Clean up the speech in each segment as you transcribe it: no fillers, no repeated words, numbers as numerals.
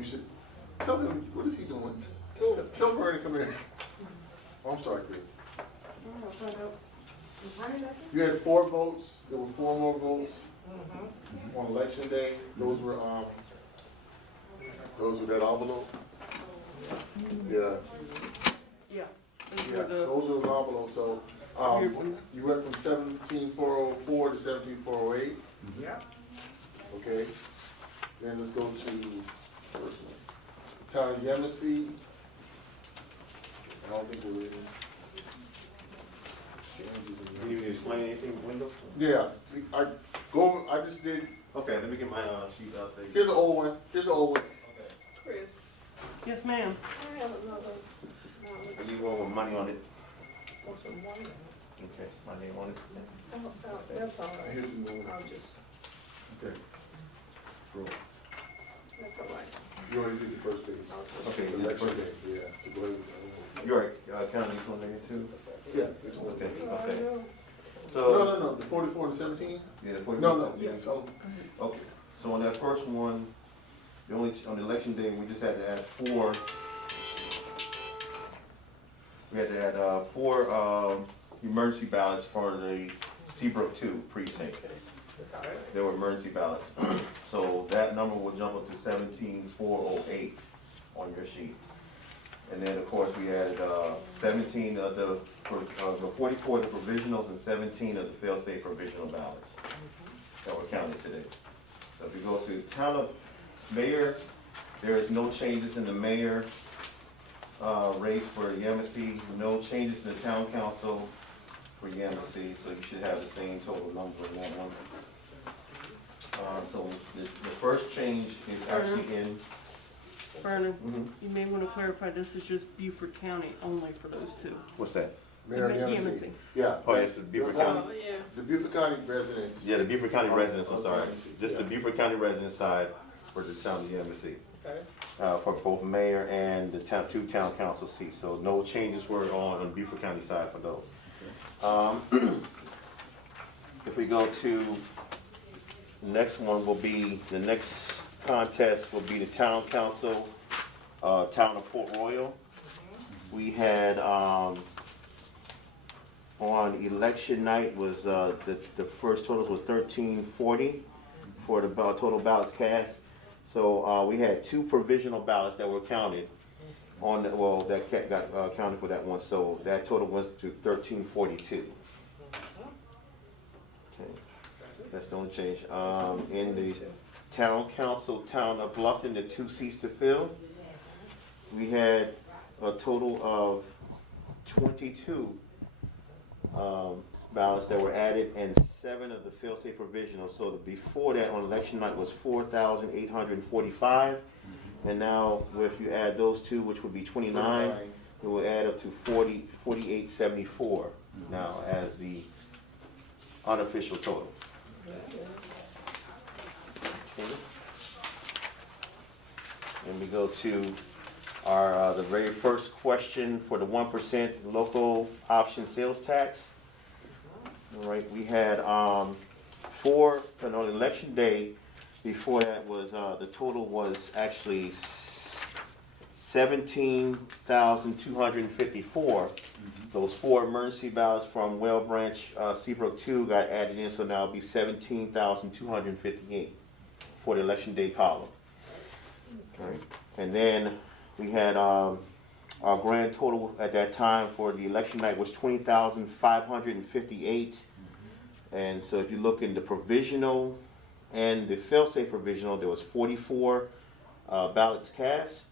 You should tell him, what is he doing? Tell Bernie to come here. Oh, I'm sorry, Chris. You had 4 votes, there were 4 more votes on election day. Those were that envelope? Yeah. Yeah. Yeah, those are the envelopes, so, you went from 17,404 to 17,408, Yeah. okay? Then let's go to first one. Town of Yemassee. I don't think there were any changes in Can you that. explain anything, Window? Yeah, I just did, Okay, let me get my sheet out there. here's an old one, Okay. Chris, Yes, ma'am. I have another, I need one with money on it. for some wine. Okay, my name on it. That's all right. Here's the new one. I'll just, Okay. Roll. that's all right. You already did the first page. Okay, you did the Election first day, yeah, so go ahead. You are counting this one there too? Yeah, which one? Okay, I okay. know. So, No, the 44 and 17? yeah, the 40. No, Yeah. so, Okay, so on that first one, on the election day, we just had to add 4. We had to add 4 emergency ballots for the Seabrook 2 precinct. There were emergency ballots. So that number will jump up to 17,408 on your sheet. And then, of course, we added 17 of the 44 of the provisionals and 17 of the fail-safe provisional ballots that were counted today. So if you go to town of mayor, there is no changes in the mayor race for Yemassee, no changes in the town council for Yemassee, so you should have the same total number in that one. So the first change is actually in. Vernon, Mhm. you may want to clarify, this is just Beaufort County only for those 2. What's that? Mayor You meant Yemassee. Yemassee. Yeah. Oh, that's- yes, the Beaufort those are- County. Oh, yeah. The Beaufort County residents. Yeah, the Beaufort County residents, I'm sorry. Yemassee, Just the yeah. Beaufort County resident side for the town of Yemassee. Okay. For both mayor and the 2 town council seats. So no changes were on the Beaufort County side for those. If we go to, the next one will be, the next contest will be the town council, town of Port Royal. We had, on election night was, the first totals was 1340 for the total ballots cast. So, we had 2 provisional ballots that were counted on, that got counted for that one, so that total went to 1342. Okay, that's the only change. In the town council, town of Bluffton, the 2 seats to fill, we had a total of 22 ballots that were added and 7 of the fail-safe provisional. So before that, on election night, was 4,845. And now, if you add those 2, which would be 29, it will add up to 4,874 now as the unofficial total. Okay. And we go to our the very first question for the 1% local option sales tax. All right, we had 4 on election day. Before that was the total was actually 17,254. Those 4 emergency ballots from Well Branch Seabrook 2 got added in, so now it'll be 17,258 for the election day column. Okay. And then we had our grand total at that time for the election night was 20,558. And so if you look in the provisional and the fail-safe provisional, there was 44 ballots cast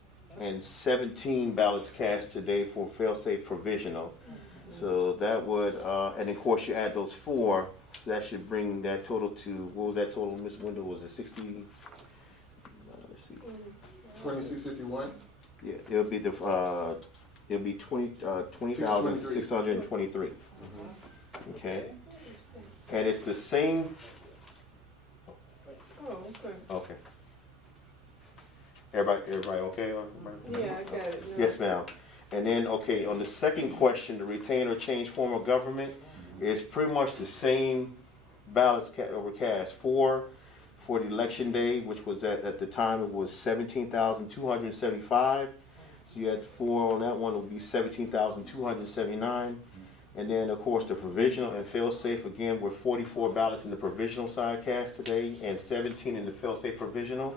and 17 ballots cast today for fail-safe provisional. So that would, and of course you add those 4, so that should bring that total to, what was that total, Ms. Wendell, was it 60? Let's see. 2651? Yeah, it'll be 20,623. Okay, and it's the same. Oh, okay. Okay. Everybody okay? Yeah, I got it now. Yes, ma'am. And then, okay, on the second question, the retain or change form of government is pretty much the same ballots that were cast. 4 for the election day, which was at the time, it was 17,275. So you had 4 on that one, it would be 17,279. And then, of course, the provisional and fail-safe, again, were 44 ballots in the provisional side cast today and 17 in the fail-safe provisional,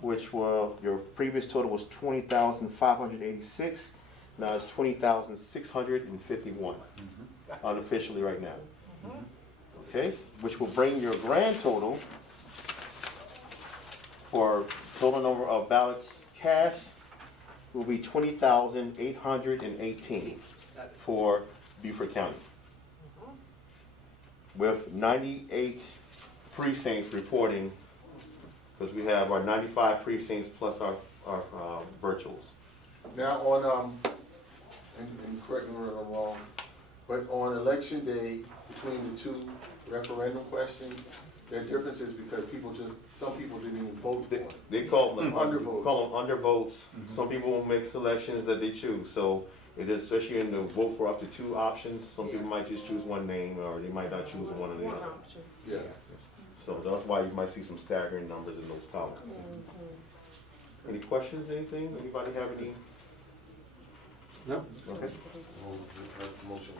which were, your previous total was 20,586. Now it's 20,651 unofficially right now. Okay, which will bring your grand total for total number of ballots cast will be 20,818 for Beaufort County, with 98 precincts reporting, because we have our 95 precincts plus our virtuals. Now on, and correct me if I'm wrong, but on election day, between the two referendum questions, the difference is because some people didn't even vote for it. They call them Undervotes. undervotes. Some people will make selections that they choose. So it is, especially in the vote for up to 2 options, some people might just choose one name, or they might not choose one or the other. Yeah. So that's why you might see some staggering numbers in those columns. Any questions, anything? Anybody have any? No. Okay. Motion.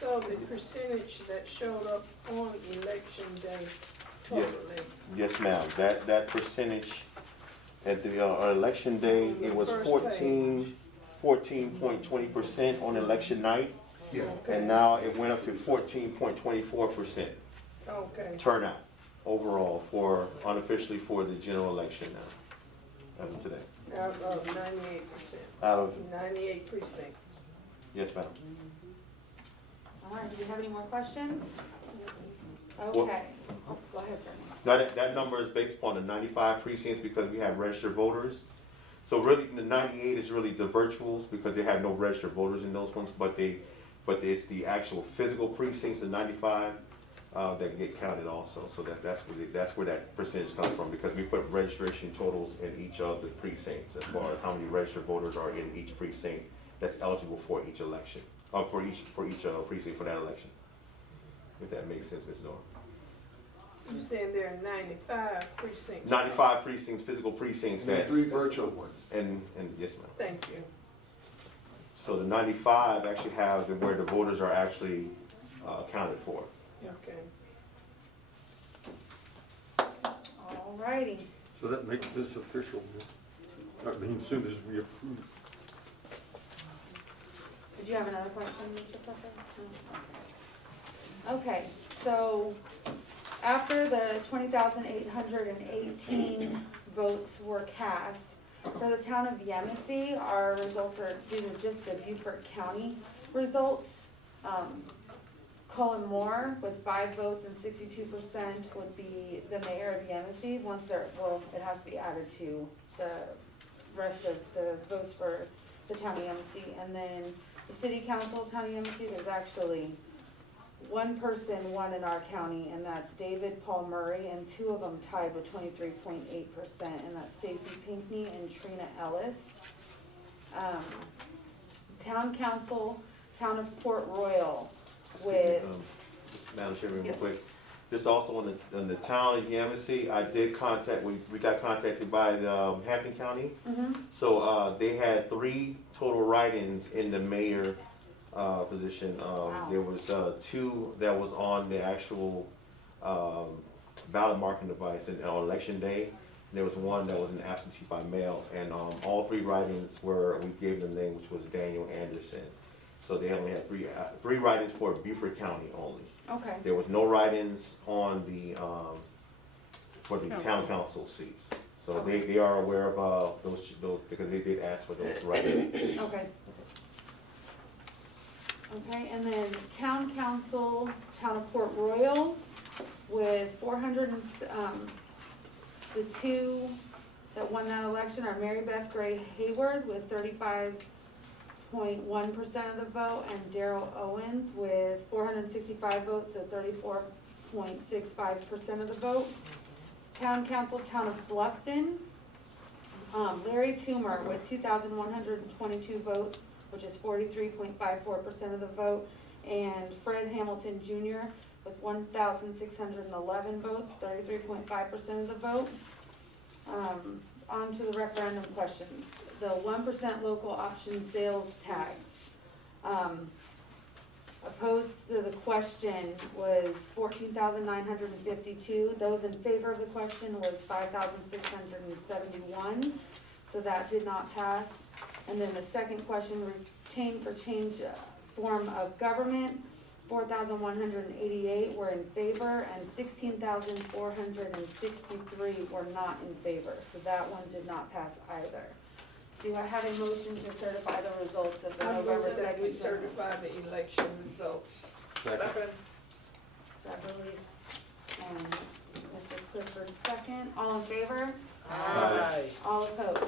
So the percentage that showed up on election day totally, Yes, ma'am. That percentage at the election day, it was 14.20% on election night, Yeah. and now it went up to 14.24% okay. turnout overall for unofficially for the general election now, as of today. Out of 98%, Out of 98 precincts. yes, ma'am. All right, do we have any more questions? Well- Okay. Go ahead, Bernie. Now that number is based upon the 95 precincts because we have registered voters. So really, the 98 is really the virtuals because they have no registered voters in those ones, but it's the actual physical precincts in 95 that get counted also. So that's where that percentage comes from, because we put registration totals in each of the precincts as far as how many registered voters are in each precinct that's eligible for each election, for each precinct for that election. If that makes sense, Ms. Dorn. You saying there are 95 precincts? 95 precincts, physical precincts And then that, 3 virtual ones. and yes, ma'am. Thank you. So the 95 actually have where the voters are actually counted for. Okay. All righty. So that makes this official. I mean, as soon as we approve. Did you have another question, Mr. Clifford? No? Okay, so after the 20,818 votes were cast, for the town of Yemassee, our results are due to just the Beaufort County results. Colin Moore with 5 votes and 62% would be the mayor of Yemassee. Once it has to be added to the rest of the votes for the town of Yemassee. And then the city council of town of Yemassee, there's actually one person won in our county, and that's David Paul Murray, and 2 of them tied with 23.8%, and that's Stacy Pinkney and Trina Ellis. Town council, town of Port Royal with, Madam Chairman, real Yes. quick. This also in the town of Yemassee, I did contact, we got contacted by the Hampton County. So they had 3 total write-ins in the mayor position. Wow. There was 2 that was on the actual ballot marking device on election day. There was 1 that was an absentee by mail, and all 3 write-ins we gave them the name, which was Daniel Anderson. So they only had 3 write-ins for Beaufort County only. okay, There was no write-ins on the for the town council seats. So Okay. they are aware of those because they did ask for those write-ins. okay. Okay, and then town council, town of Port Royal with 400, the 2 that won that election are Mary Beth Gray Hayward with 35.1% of the vote, and Daryl Owens with 465 votes, so 34.65% of the vote. Town council, town of Bluffton, Larry Toomer with 2,122 votes, which is 43.54% of the vote, and Fred Hamilton Jr. with 1,611 votes, 33.5% of the vote. On to the referendum questions. The 1% local option sales tax. Opposed to the question was 14,952. Those in favor of the question was 5,671. So that did not pass. And then the second question, retain for change form of government, 4,188 were in favor and 16,463 were not in favor. So that one did not pass either. Do I have a motion to certify the results of the I November move that we 2nd? certify the election results. Second. Beverly and Mr. Clifford second. All in favor? Aye. All opposed?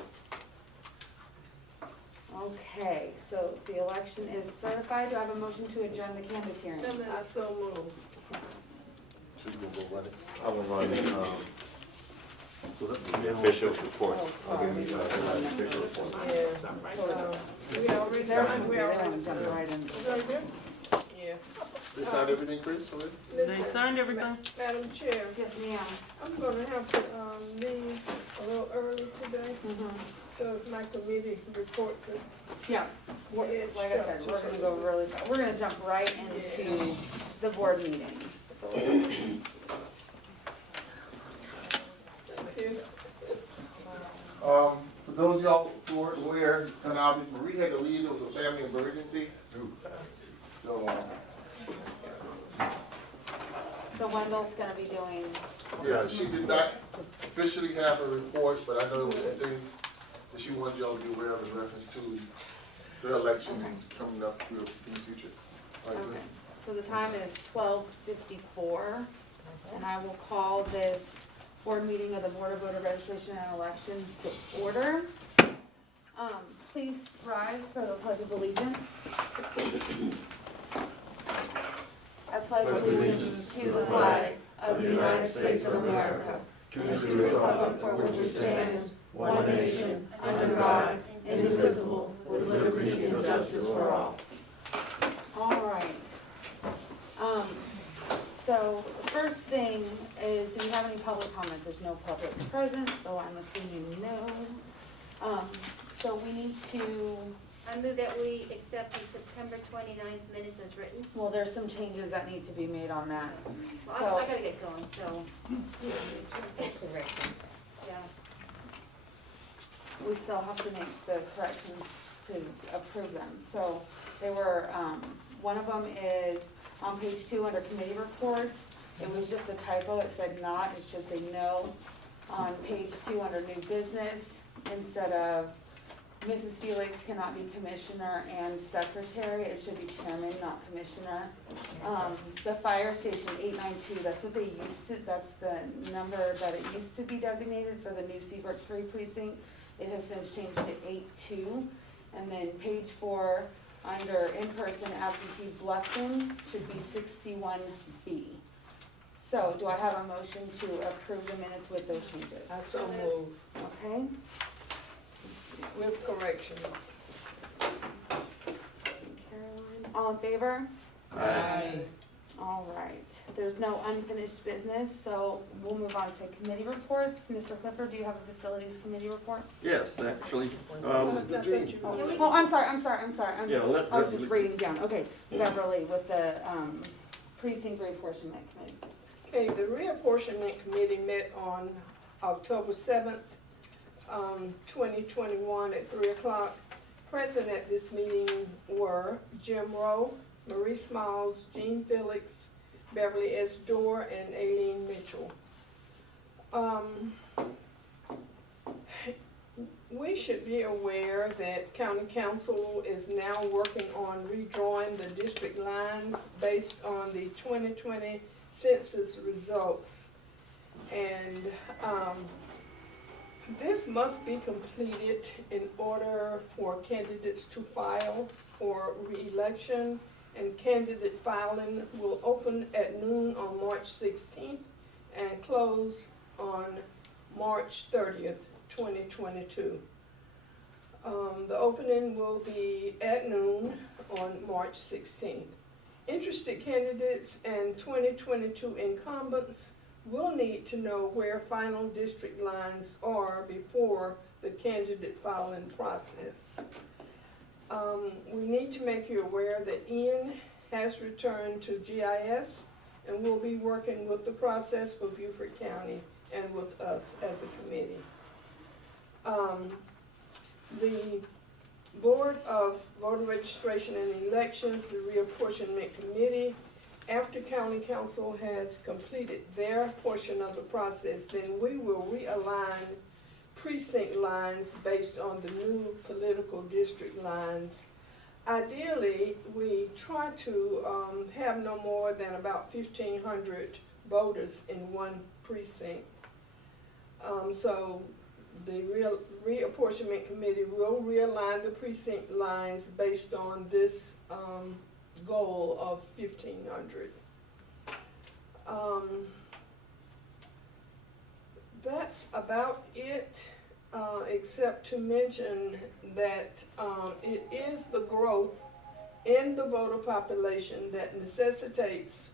Okay, so the election is certified. Do I have a motion to adjourn the canvas hearing? And I so move. Should we go run it? I will run So that's the official report. Oh, I'll give you sorry. the official report. We already They're signed, we already jumping signed. right in. Is that good? Yeah. They signed everything, Chris, already? They Listen, signed everything? Madam Chair, Yes, ma'am. I'm gonna have to, leave a little early today, Mhm. so if my committee report could. Yeah, like I said, we're gonna go really, we're gonna jump right into the board meeting. So, Thank you. For those of y'all who weren't aware, come out, Ms. Marie had to leave, it was a family emergency. So, so Wendell's gonna be doing, yeah, she did not officially have a report, but I know there were some things that she wanted y'all to be aware of in reference to the election coming up in the future. All right, good. okay. So the time is 12:54, and I will call this board meeting of the Board of Voter Registration and Elections to order. Please rise for the Pledge of Allegiance. I pledge allegiance to the flag of the United States of America and to the republic for which it stands, one nation, under God, indivisible, with liberty and justice for all. All right. So the first thing is, do you have any public comments? There's no public present, so I'm assuming no. So we need to, I move that we accept the September 29th minutes as written. well, there's some changes that need to be made on that. Well, So- I gotta get going, so. Yeah. We still have to make the corrections to approve them. So they were, one of them is on page 2 under committee reports. It was just a typo, it said not, it should say no. On page 2 under new business, instead of Mrs. Felix cannot be commissioner and secretary, it should be chairman, not commissioner. The fire station 892, that's what they used to, that's the number that it used to be designated for the new Seabrook 3 precinct. It has since changed to 82. And then page 4, under in-person absentee bluffing, should be 61B. So do I have a motion to approve the minutes with those changes? I so move, Okay, with corrections. Caroline, all in favor? Aye. All right, there's no unfinished business, so we'll move on to committee reports. Mr. Clifford, do you have a facilities committee report? Yes, actually. Oh, I'm sorry. Yeah, let I was just Beverly- reading down, okay. Beverly with the, precinct reapportionment committee. Okay, the reapportionment committee met on October 7th, 2021 at 3 o'clock. Present at this meeting were Jim Rowe, Marie Smalls, Jean Felix, Beverly S. Dorr, and Aileen Mitchell. We should be aware that county council is now working on redrawing the district lines based on the 2020 census results. And this must be completed in order for candidates to file for re-election, and candidate filing will open at noon on March 16th and close on March 30th, 2022. The opening will be at noon on March 16th. Interested candidates and 2022 incumbents will need to know where final district lines are before the candidate filing process. We need to make you aware that Ian has returned to GIS and will be working with the process for Beaufort County and with us as a committee. The Board of Voter Registration and Elections, the Reapportionment Committee, after County Council has completed their portion of the process, then we will realign precinct lines based on the new political district lines. Ideally, we try to have no more than about 1,500 voters in one precinct. So the reapportionment committee will realign the precinct lines based on this goal of 1,500. That's about it, except to mention that it is the growth in the voter population that necessitates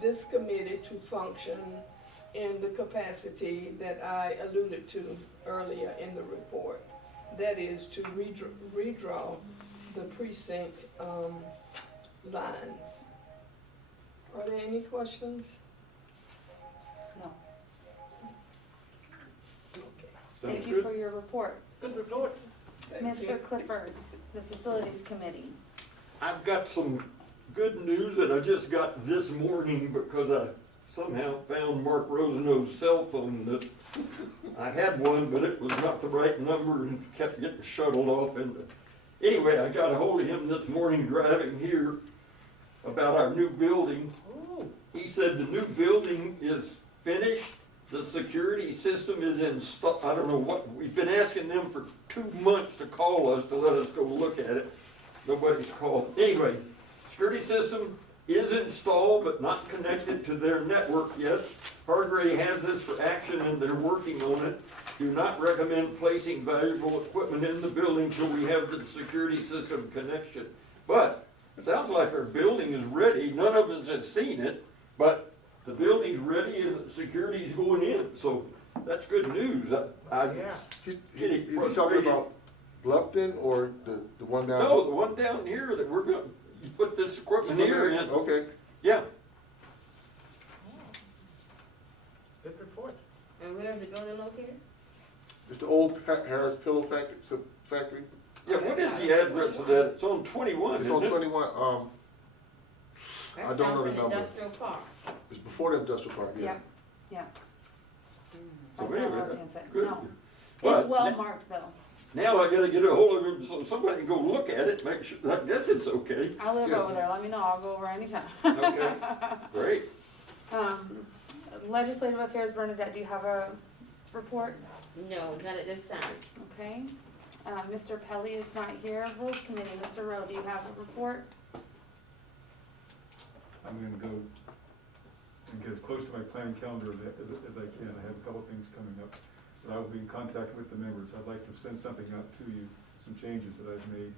this committee to function in the capacity that I alluded to earlier in the report. That is to redraw the precinct lines. Are there any questions? No. Okay. Thank you for your report. Good report. Thank you. Mr. Clifford, the Facilities Committee. I've got some good news that I just got this morning because I somehow found Mark Roseno's cell phone that I had one, but it was not the right number and kept getting shuttled off. And anyway, I got a hold of him this morning driving here about our new building. He said the new building is finished. The security system is installed. I don't know what, we've been asking them for 2 months to call us to let us go look at it. Nobody's called. Anyway, security system is installed but not connected to their network yet. Hargray has this for action and they're working on it. Do not recommend placing valuable equipment in the building till we have the security system connection. But it sounds like our building is ready. None of us have seen it, but the building's ready and the security's going in. So that's good news. I was getting Is he frustrated. talking about Bluffton or the one down? No, the one down here that we're going to put this equipment here in. Okay. Yeah. Good report. And where is the building located? It's the old Harris Pillow Factory. Yeah, what is the address of that? It's on 21, It's isn't on it? 21, I don't know the number. Industrial park. It's before the industrial park, yeah. Yep, yeah. So Right there, anyway, left-hand side. good. No, But it's well marked though. now I gotta get a hold of him so somebody can go look at it, make sure, I guess it's okay. I live Yeah. over there, let me know, I'll go over anytime. Okay, great. Legislative Affairs, Bernadette, do you have a report? No, not at this time. Okay. Mr. Pelly is not here. Rules Committee, Mr. Rowe, do you have a report? I'm gonna go and get as close to my planning calendar as I can. I have a couple things coming up, but I will be in contact with the members. I'd like to send something out to you, some changes that I've made,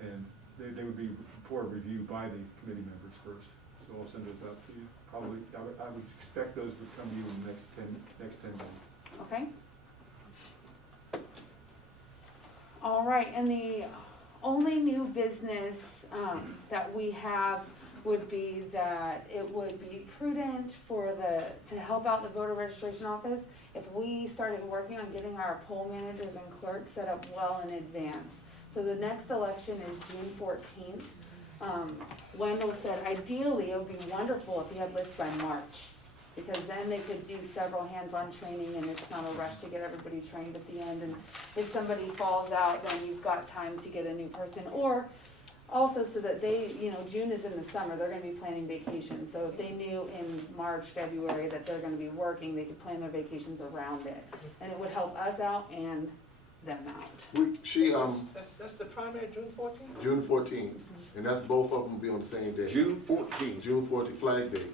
and they would be for review by the committee members first. So I'll send those out to you. Probably, I would expect those would come to you in the next 10 days. Okay. All right, and the only new business that we have would be that it would be prudent to help out the voter registration office if we started working on getting our poll managers and clerks set up well in advance. So the next election is June 14th. Wendell said ideally it would be wonderful if he had lists by March, because then they could do several hands-on training and it's not a rush to get everybody trained at the end. And if somebody falls out, then you've got time to get a new person. Or also so that they, June is in the summer, they're gonna be planning vacations. So if they knew in March, February that they're gonna be working, they could plan their vacations around it. And it would help us out and them out. That's the primary, June 14th? June 14th, and that's both of them be on the same day. June 14th. June 14th, Flag Day.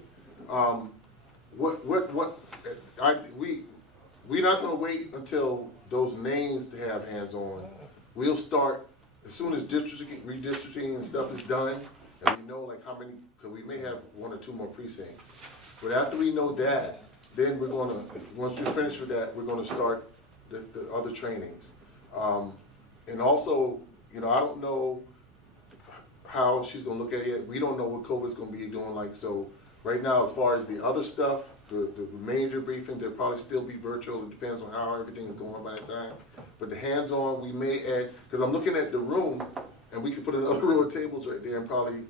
We're not gonna wait until those names to have hands-on. We'll start, as soon as redistricting and stuff is done, and we know like how many because we may have one or two more precincts. But after we know that, then we're gonna, once we're finished with that, we're gonna start the other trainings. And also, you know, I don't know how she's gonna look at it. We don't know what COVID's gonna be doing, like, so right now, as far as the other stuff, the major briefings, they'll probably still be virtual. It depends on how everything is going by that time. But the hands-on, we may add, because I'm looking at the room, and we could put another row of tables right there and probably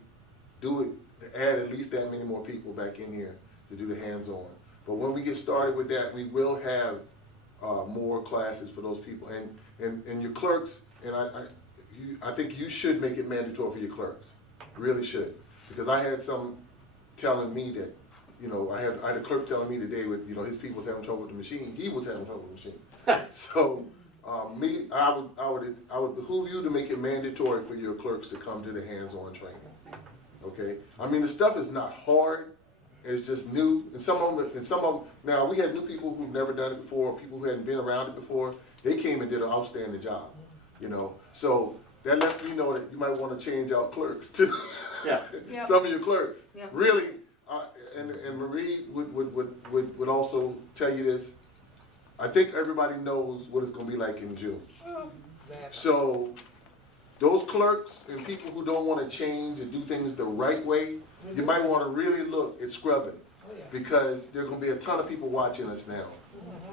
do it, to add at least that many more people back in here to do the hands-on. But when we get started with that, we will have more classes for those people. And your clerks, and I think you should make it mandatory for your clerks. Really should. Because I had some telling me that, you know, I had a clerk telling me today with, you know, his people was having trouble with the machine. He was having trouble with the machine. So, I would behoove you to make it mandatory for your clerks to come to the hands-on training. Okay? I mean, the stuff is not hard. It's just new. And some of them, now we had new people who've never done it before, people who hadn't been around it before. They came and did an outstanding job, you know? So that lets me know that you might want to change out clerks too. Yeah. Yep. Some of your clerks. Yep. Really, and Marie would also tell you this. I think everybody knows what it's gonna be like in June. So those clerks and people who don't wanna change and do things the right way, you might wanna really look at scrubbing. Because there are gonna be a ton of people watching us now,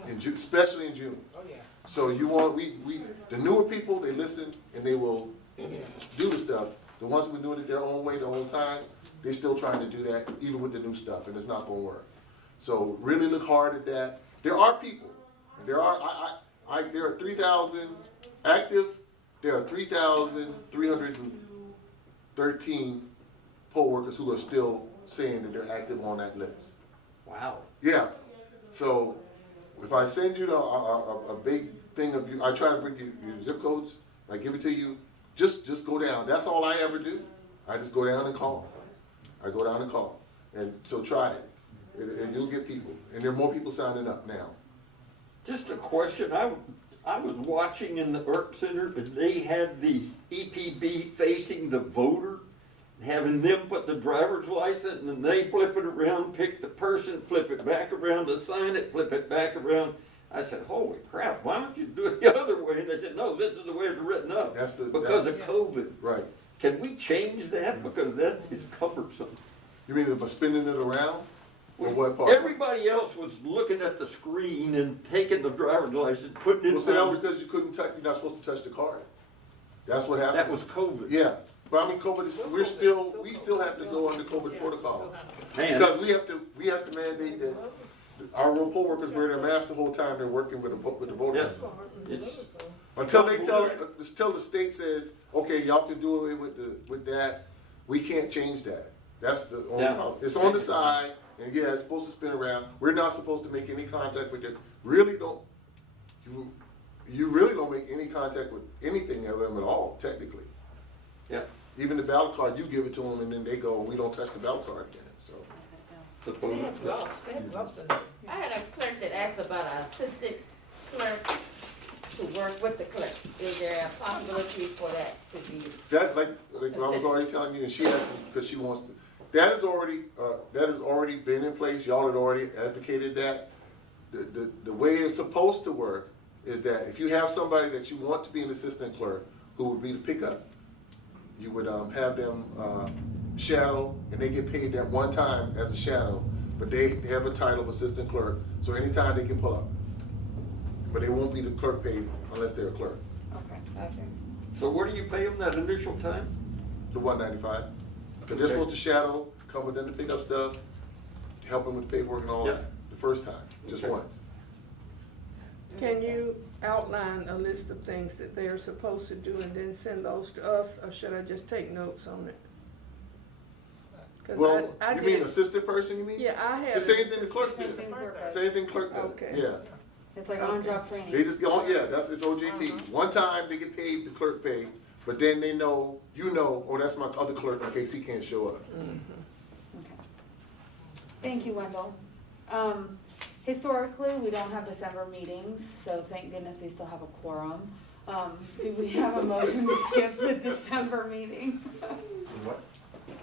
in June, especially in June. So you want, the newer people, they listen and they will do the stuff. The ones who've been doing it their own way the whole time, they're still trying to do that, even with the new stuff, and it's not gonna work. So really look hard at that. There are people, and there are 3,000 active, there are 3,313 poll workers who are still saying that they're active on that list. Wow. Yeah, so if I send you a big thing of you, I try to bring you your zip codes, I give it to you, just go down. That's all I ever do. I just go down and call. I go down and call. And so try it. And you'll get people. And there are more people signing up now. Just a question, I was watching in the ERC Center, and they had the EPB facing the voter, having them put the driver's license, and then they flip it around, pick the person, flip it back around to sign it, flip it back around. I said, holy crap, why don't you do it the other way? And they said, no, this is the way it's written up, because of COVID. Right. Can we change that, because that is cumbersome? You mean by spinning it around? Or what part? Everybody else was looking at the screen and taking the driver's license, putting Well, it see, that down. was because you couldn't touch, you're not supposed to touch the card. That's what happened. That was COVID. Yeah, but I mean, COVID is, we still have to go under COVID protocol. Man. Because we have to mandate that our poll workers wear their mask the whole time they're working with the voters. Yeah. It's, Until they tell the state says, okay, y'all can do away with that, we can't change that. That's the only, Yeah. it's on the side, and yeah, it's supposed to spin around. We're not supposed to make any contact with it. Really don't, you really don't make any contact with anything of them at all, technically. yeah, Even the ballot card, you give it to them and then they go, we don't touch the ballot card again, so. supposed to. I had a clerk that asked about an assistant clerk to work with the clerk. Is there a possibility for that to be? That, like I was already telling you, and she has, because she wants to, that has already been in place, y'all had already advocated that. The way it's supposed to work is that if you have somebody that you want to be an assistant clerk, who would be the pickup, you would have them shadow, and they get paid that one time as a shadow, but they have a title of assistant clerk, so anytime they can pull up. But they won't be the clerk paid unless they're a clerk, Okay. So what do you pay them that initial time? the $195. But they're supposed to shadow, come with them to pick up stuff, help them with the paperwork and all Yeah. that, the first time, just Okay. once. Can you outline a list of things that they are supposed to do and then send those to us, or should I just take notes on it? 'Cause Well, I you mean did- assistant person, you mean? Yeah, I The had. same thing the clerk Same did. thing clerk does. Same thing clerk did, Okay. yeah. It's like on-job training. They just go, yeah, it's OJT. One time they get paid, the clerk pay, but then they know, oh, that's my other clerk in case he can't show up. Okay. Thank you, Wendell. Historically, we don't have December meetings, so thank goodness we still have a quorum. Do we have a motion to skip the December meeting? What?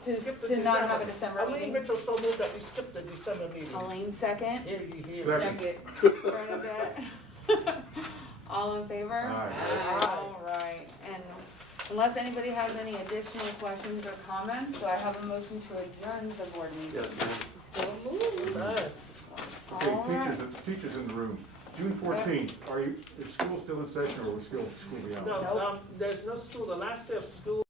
Skip the to not have a December. December Elaine meeting. Mitchell so moved that we skip the December meeting. Elaine, second. Here you hear. Second. Bernadette. All in favor? Aye. All right, and unless anybody has any additional questions or comments, do I have a motion to adjourn the board meeting? Yes, ma'am. So moved. Aye. Okay, All right. teachers in the room. June 14th, is school still in session or will school be out? No, there's no school, the last day of school